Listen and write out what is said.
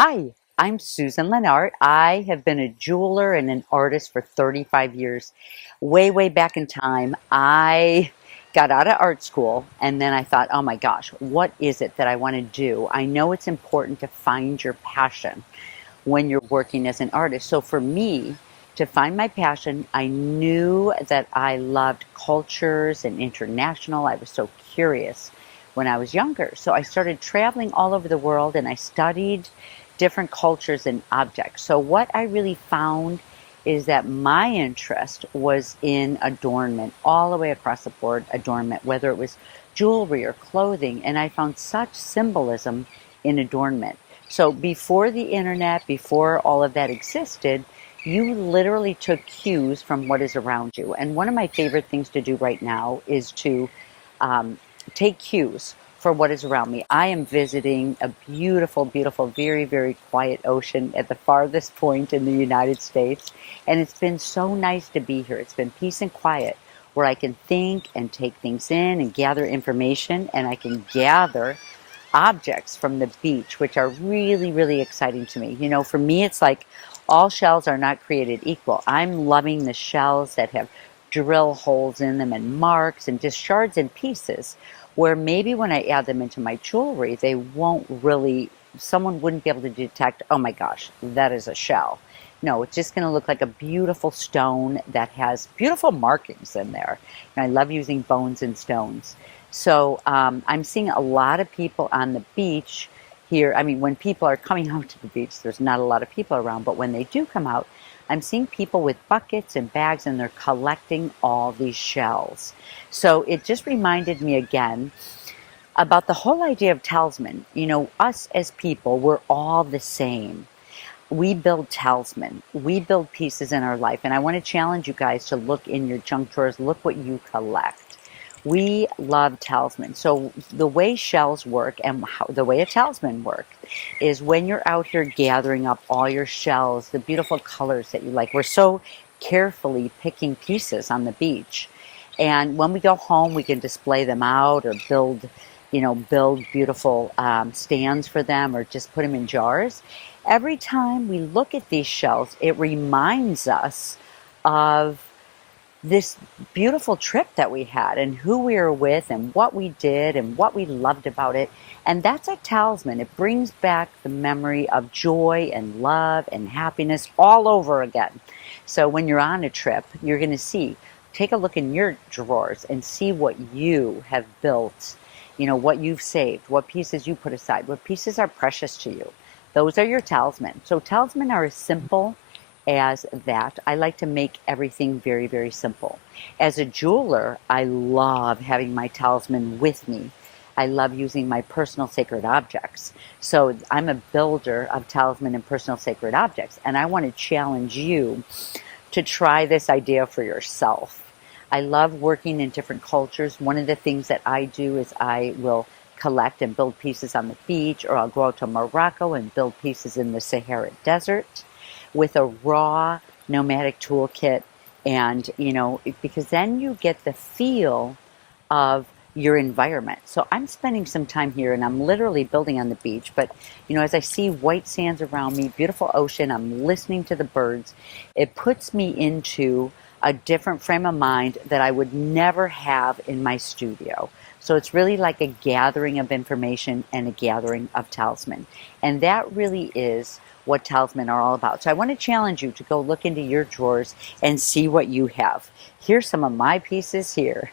Hi, I'm Susan Lenart. I have been a jeweler and an artist for 35 years. Way back in time, I got out of art school and then I thought, oh my gosh, what is it that I want to do? I know it's important to find your passion when you're working as an artist. So for me, to find my passion, I knew that I loved cultures and international. I was so curious when I was younger. So I started traveling all over the world and I studied different cultures and objects. So what I really found is that my interest was in adornment, all the way across the board adornment, whether it was jewelry or clothing. And I found such symbolism in adornment. So before the internet, before all of that existed, you literally took cues from what is around you. And one of my favorite things to do right now is to take cues for what is around me. I am visiting a beautiful, very quiet ocean at the farthest point in the United States. And it's been so nice to be here. It's been peace and quiet where I can think and take things in and gather information, and I can gather objects from the beach, which are really exciting to me. You know, for me, it's like all shells are not created equal. I'm loving the shells that have drill holes in them and marks and just shards and pieces where maybe when I add them into my jewelry, they won't really, someone wouldn't be able to detect, oh my gosh, that is a shell. No, it's just going to look like a beautiful stone that has beautiful markings in there. And I love using bones and stones. So I'm seeing a lot of people on the beach here. I mean, when people are coming out to the beach, there's not a lot of people around, but when they do come out, I'm seeing people with buckets and bags and they're collecting all these shells. So it just reminded me again about the whole idea of talisman. You know, us as people, we're all the same. We build talisman. We build pieces in our life. And I want to challenge you guys to look in your junk drawers, look what you collect. We love talisman. So the way shells work and the way a talisman works is when you're out here gathering up all your shells, the beautiful colors that you like. We're so carefully picking pieces on the beach. And when we go home, we can display them out or build beautiful stands for them or just put them in jars. Every time we look at these shells, it reminds us of this beautiful trip that we had and who we were with and what we did and what we loved about it. And that's a talisman. It brings back the memory of joy and love and happiness all over again. So when you're on a trip, you're going to take a look in your drawers and see what you have built, you know, what you've saved, what pieces you put aside, what pieces are precious to you. Those are your talisman. So talisman are as simple as that. I like to make everything very simple. As a jeweler, I love having my talisman with me. I love using my personal sacred objects. So I'm a builder of talisman and personal sacred objects, and I want to challenge you to try this idea for yourself. I love working in different cultures. One of the things that I do is I will collect and build pieces on the beach, or I'll go out to Morocco and build pieces in the Sahara Desert with a raw nomadic toolkit. And, you know, because then you get the feel of your environment. So I'm spending some time here and I'm literally building on the beach. But, you know, as I see white sands around me, beautiful ocean, I'm listening to the birds. It puts me into a different frame of mind that I would never have in my studio. So it's really like a gathering of information and a gathering of talisman. And that really is what talisman are all about. So I want to challenge you to go look into your drawers and see what you have. Here's some of my pieces here.